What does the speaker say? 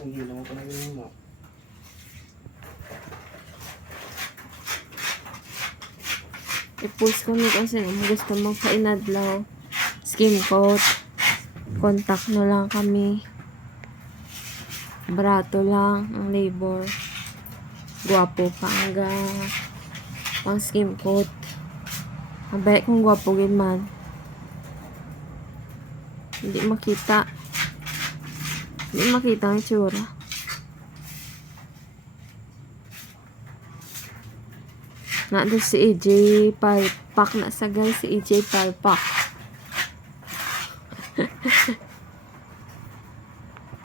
Hindi naman ko naging mo. I-post kami kasi kung gusto magpa-inadlaw. Skin coat. Contact no lang kami. Barato lang ang labor. Guwapo pang skin coat. Ang bayat kong guwapo gid man. Hindi makita ang itsura. Na doon si AJ Palpak na sa guys, si AJ Palpak.